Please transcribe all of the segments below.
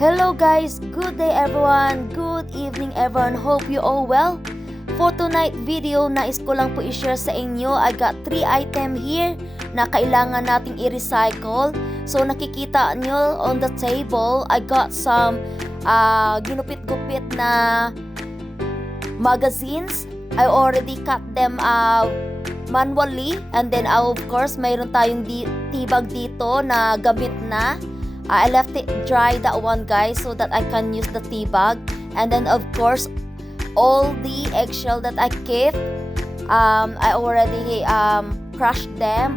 Hello guys, good day everyone, good evening everyone, hope you all well. For tonight video, nais ko lang po i-share sa inyo, I got 3 item here na kailangan nating i-recycle. So nakikita nyo on the table, I got some ginupit-gupit na magazines. I already cut them manually, and then of course mayroon tayong tibag dito na gamit na. I left it dry, that one guys, so that I can use the tea bag. And then of course all the eggshell that I kept, I already crushed them.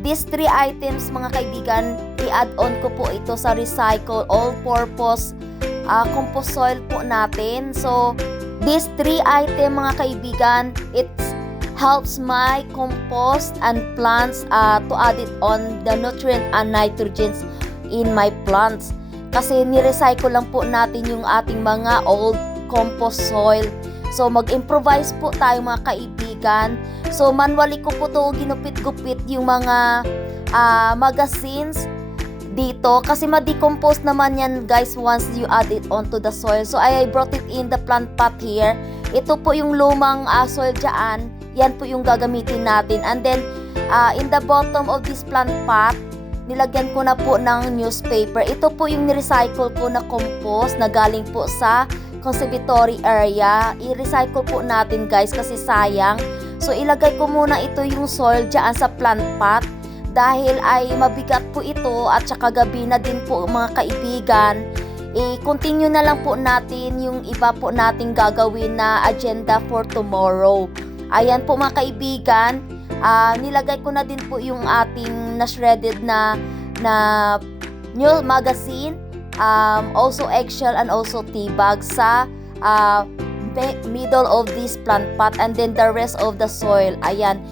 These 3 items mga kaibigan, i-add on ko po ito sa recycle all-purpose compost soil po natin. So these 3 item mga kaibigan, it helps my compost and plants to add it on the nutrient and nitrogens in my plants. Kasi ni-recycle lang po natin yung ating mga old compost soil. So mag-improvise po tayo mga kaibigan. So manually ko po to ginupit-gupit yung mga magazines dito kasi ma-decompose naman yan guys once you add it onto the soil. So I brought it in the plant pot here. Ito po yung lumang soil dyan. Yan po yung gagamitin natin. And then in the bottom of this plant pot, nilagyan ko na po ng newspaper. Ito po yung ni-recycle ko na compost na galing po sa conservatory area. I-recycle po natin guys kasi sayang. So ilagay ko muna ito yung soil dyan sa plant pot dahil ay mabigat po ito at saka gabi na din po mga kaibigan. I-continue na lang po natin yung iba po nating gagawin na agenda for tomorrow. Ayan po mga kaibigan. Nilagay ko na din po yung ating na-shredded na new magazine, also eggshell and also tea bag sa middle of this plant pot, and then the rest of the soil. Ayan,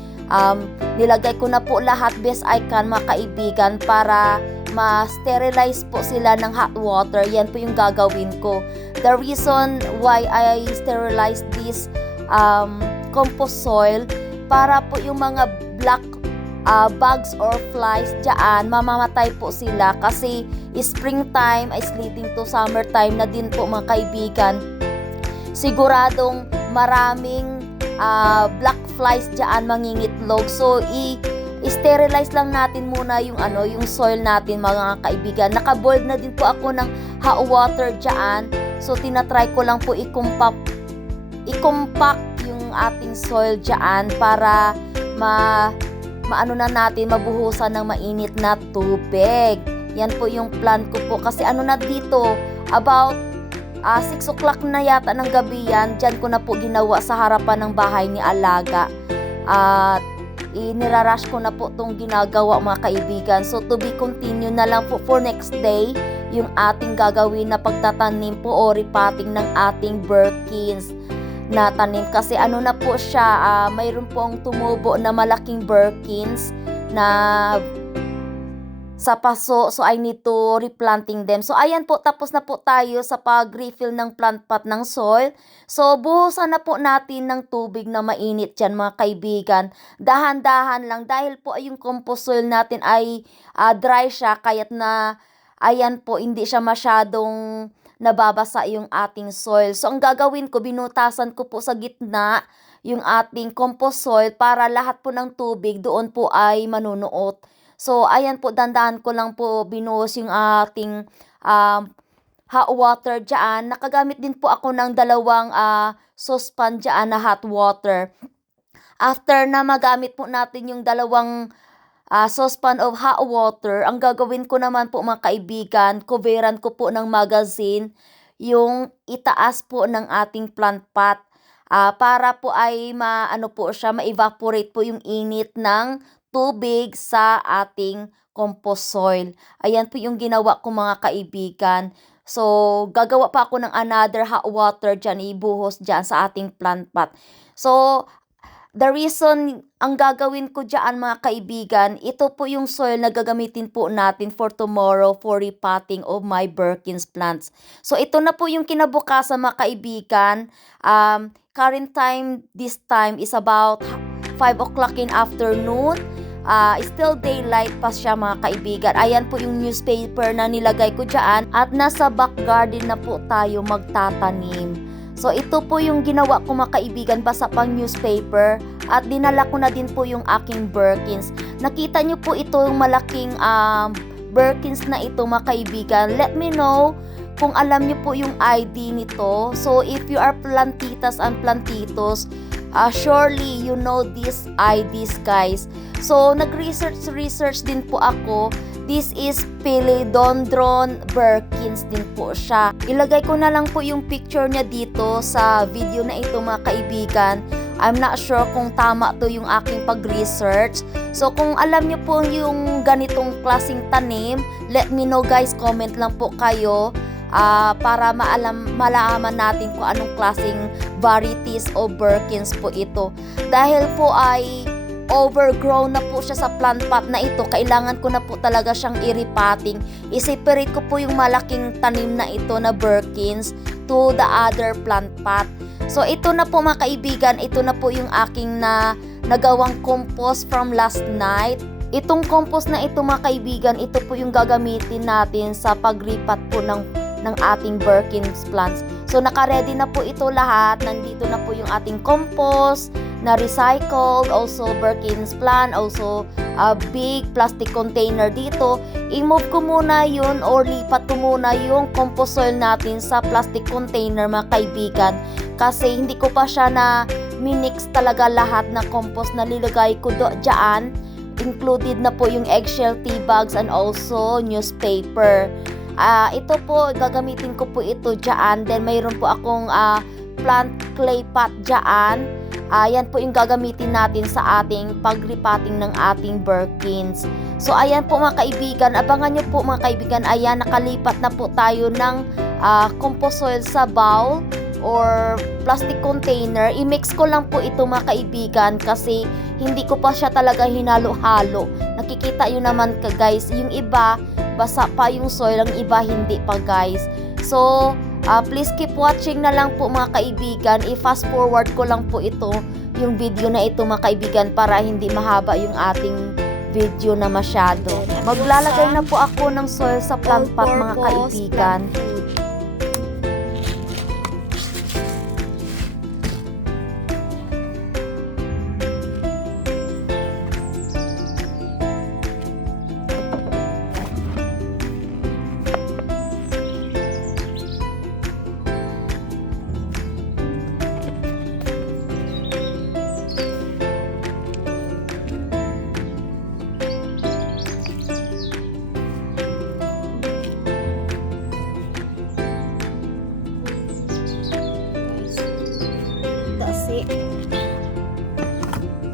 nilagay ko na po lahat best I can mga kaibigan para ma-sterilize po sila ng hot water. Yan po yung gagawin ko. The reason why I sterilize this compost soil, para po yung mga black bugs or flies dyan, mamamatay po sila kasi springtime is leading to summertime na din po mga kaibigan. Siguradong maraming black flies dyan mangingitlog. So i-sterilize lang natin muna yung yung soil natin mga kaibigan. Naka-boiled na din po ako ng hot water dyan. So tinatry ko lang po i-compact yung ating soil dyan para maano na natin, mabuhusan ng mainit na tubig. Yan po yung plan ko po kasi na dito about 6 o'clock na yata ng gabi yan. Dyan ko na po ginawa sa harapan ng bahay ni Alaga at inirarush ko na po itong ginagawa mga kaibigan. So to be continue na lang po for next day yung ating gagawin na pagtatanim po o repotting ng ating Birkins na tanim kasi na po siya, mayroon pong tumubo na malaking Birkins na sa paso, so I need to replanting them. So ayan po, tapos na po tayo sa pag-refill ng plant pot ng soil. So buhusan na po natin ng tubig na mainit dyan mga kaibigan. Dahan-dahan lang dahil po yung compost soil natin ay dry siya, kaya't na ayan po, hindi siya masyadong nababasa yung ating soil. So ang gagawin ko, binutasan ko po sa gitna yung ating compost soil para lahat po ng tubig doon po ay manunuot. So ayan po, dandahan ko lang po binuhos yung ating hot water dyan. Nakagamit din po ako ng 2 saucepan dyan na hot water. After na magamit po natin yung 2 saucepan of hot water, ang gagawin ko naman po mga kaibigan, coveran ko po ng magazine yung itaas po ng ating plant pot para po ay ma-evaporate po yung init ng tubig sa ating compost soil. Ayan po yung ginawa ko mga kaibigan. So gagawa pa ako ng another hot water dyan, ibuhos dyan sa ating plant pot. So the reason ang gagawin ko dyan mga kaibigan, ito po yung soil na gagamitin po natin for tomorrow for repotting of my Birkins plants. So ito na po yung kinabukasan mga kaibigan. Current time this time is about 5 o'clock in afternoon. still daylight pa siya mga kaibigan. Ayan po yung newspaper na nilagay ko dyan at nasa back garden na po tayo magtatanim. So ito po yung ginawa ko mga kaibigan, basa pang newspaper at dinala ko na din po yung aking Birkins. Nakita nyo po ito yung malaking Birkins na ito mga kaibigan. Let me know kung alam nyo po yung ID nito. So if you are plantitas and plantitos, surely you know these IDs guys. So nag-research din po ako. This is Philodendron Birkins din po siya. Ilagay ko na lang po yung picture niya dito sa video na ito mga kaibigan. I'm not sure kung tama to yung aking pag-research. So kung alam niyo po yung ganitong klaseng tanim, let me know guys, comment lang po kayo para malaman natin kung anong klaseng varieties o Birkins po ito. Dahil po ay overgrown na po siya sa plant pot na ito, kailangan ko na po talaga siyang i-repotting. I-separate ko po yung malaking tanim na ito na Birkins to the other plant pot. So ito na po mga kaibigan, ito na po yung aking nagawang compost from last night. Itong compost na ito mga kaibigan, ito po yung gagamitin natin sa paglipat po ng ating Birkins plants. So naka-ready na po ito lahat. Nandito na po yung ating compost na recycled, also Birkins plant, also a big plastic container dito. I-move ko muna yun or lipat ko muna yung compost soil natin sa plastic container mga kaibigan. Kasi hindi ko pa siya na minix talaga lahat na compost na nilagay ko dyan. Included na po yung eggshell tea bags and also newspaper. Ito po, gagamitin ko po ito dyan. Then mayroon po akong plant clay pot dyan. Yan po yung gagamitin natin sa ating pagrepotting ng ating Birkins. So ayan po mga kaibigan, abangan nyo po mga kaibigan. Ayan, nakalipat na po tayo ng compost soil sa bowl or plastic container. I-mix ko lang po ito mga kaibigan kasi hindi ko pa siya talaga hinalo-halo. Nakikita yun naman ka guys, yung iba basa pa yung soil, ang iba hindi pa guys. So please keep watching na lang po mga kaibigan. I-fast forward ko lang po ito, yung video na ito mga kaibigan, para hindi mahaba yung ating video na masyado. Maglalagay na po ako ng soil sa plant pot mga kaibigan.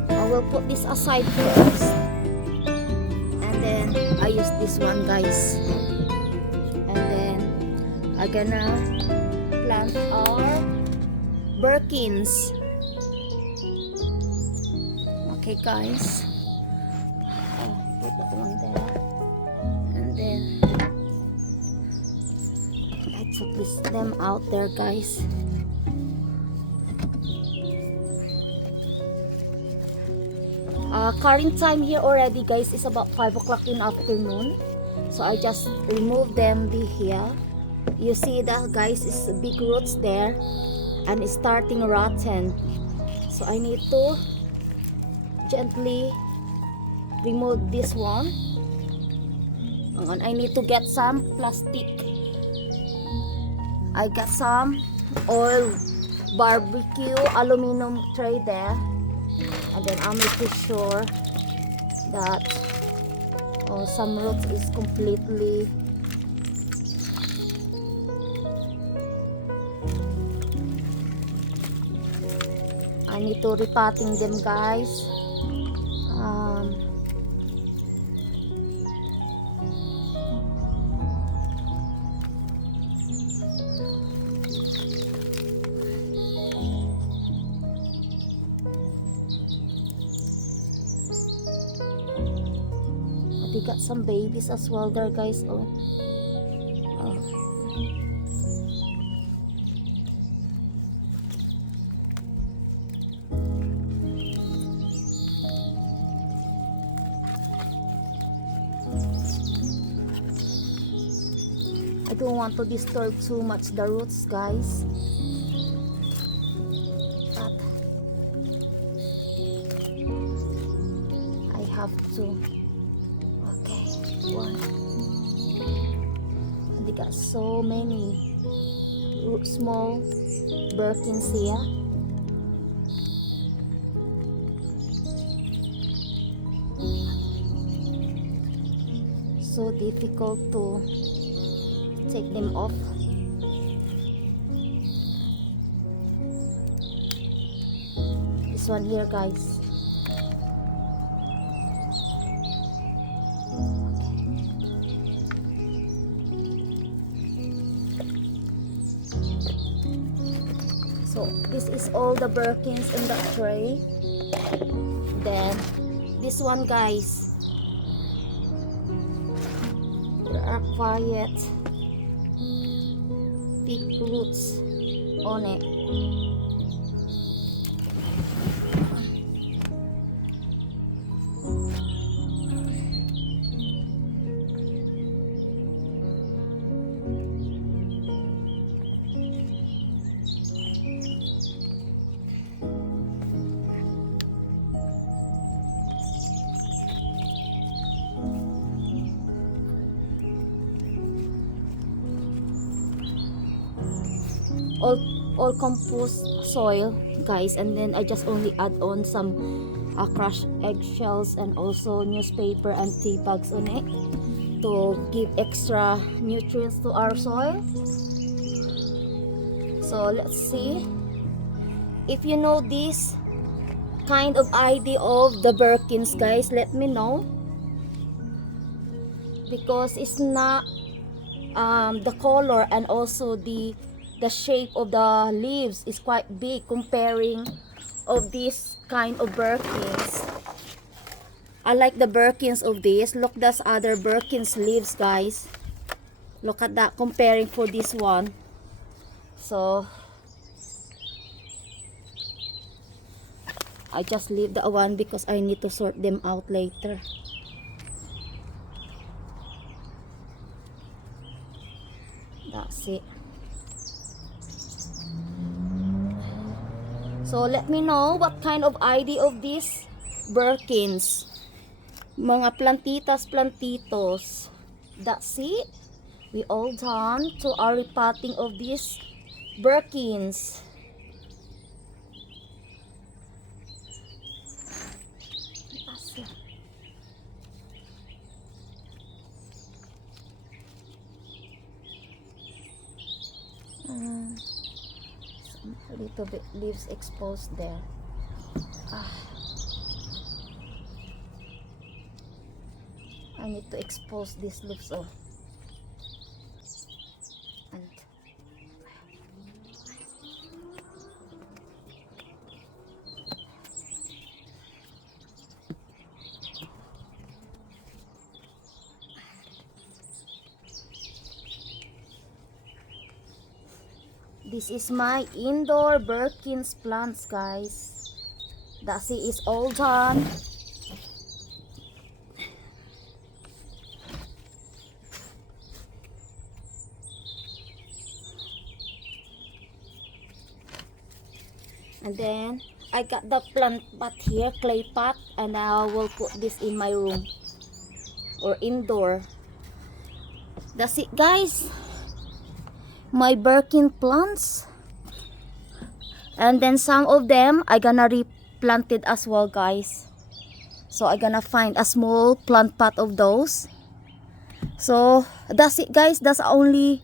I will put this aside first, and then I use this one guys, and then I'm gonna plant our Birkins. Okay guys, put that one there, and then let's place them out there guys. Current time here already guys is about 5 o'clock in afternoon. So I just remove them here. You see that guys, is big roots there and it's starting rotten. So I need to gently remove this one. And I need to get some plastic. I got some oil barbecue aluminum tray there. And then I'll make sure that some roots is completely I need to repotting them guys. We got some babies as well there guys. don't want to disturb too much the roots, guys. But I have to. Okay, one. And they got so many small Birkins here. So difficult to take them off. This one here, guys. So this is all the Birkins in the tray. Then this one, guys. There are quiet thick roots on it. All compost soil, guys, and then I just only add on some crushed eggshells and also newspaper and tea bags on it to give extra nutrients to our soil. So let's see if you know this kind of idea of the Birkins, guys. Let me know, because it's not the color and also the shape of the leaves is quite big comparing of this kind of Birkins. I like the Birkins of this. Look, that's other Birkins leaves, guys. Look at that comparing for this one. So I just leave that one because I need to sort them out later. That's it. So let me know what kind of idea of these Birkins. Mga plantitas, plantitos. That's it. We all done to our repotting of these Birkins. That's it. A little bit leaves exposed there. I need to expose these leaves. Oh. And this is my indoor Birkins plants, guys. That's it, is all done. And then I got the plant pot here, clay pot, and I will put this in my room or indoor. That's it, guys. My Birkin plants, and then some of them I gonna replant it as well, guys. So I gonna find a small plant pot of those. So that's it, guys. That's only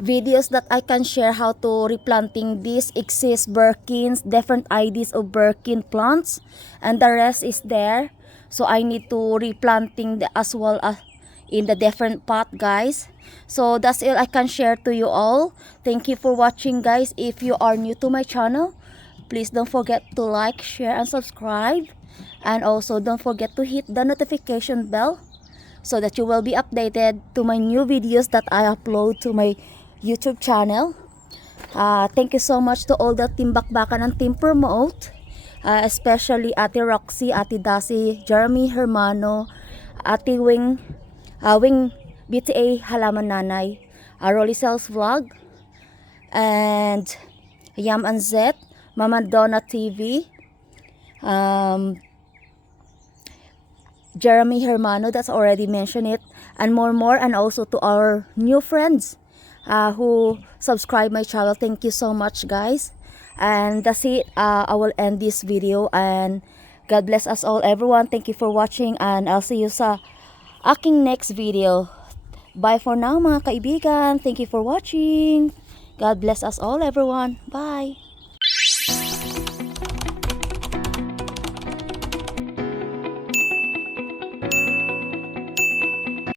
videos that I can share how to replanting these exist Birkins, different ideas of Birkin plants, and the rest is there. So I need to replanting as well as in the different pot, guys. So that's it I can share to you all. Thank you for watching, guys. If you are new to my channel, please don't forget to like, share, and subscribe, and also don't forget to hit the notification bell so that you will be updated to my new videos that I upload to my YouTube channel. Thank you so much to all the Team Bakbakan and Team Promote, especially Ate Roxy, Ate Dasi, Jeremy Hermano, Ate Wing BTA Halaman Nanay, Rolly Cells Vlog, and Yam and Zet, Mama Donna TV, Jeremy Hermano, that's already mentioned it, and more, and also to our new friends who subscribe my channel. Thank you so much, guys. And that's it. I will end this video, and God bless us all, everyone. Thank you for watching, and I'll see you sa aking next video. Bye for now, mga kaibigan. Thank you for watching. God bless us all, everyone. Bye.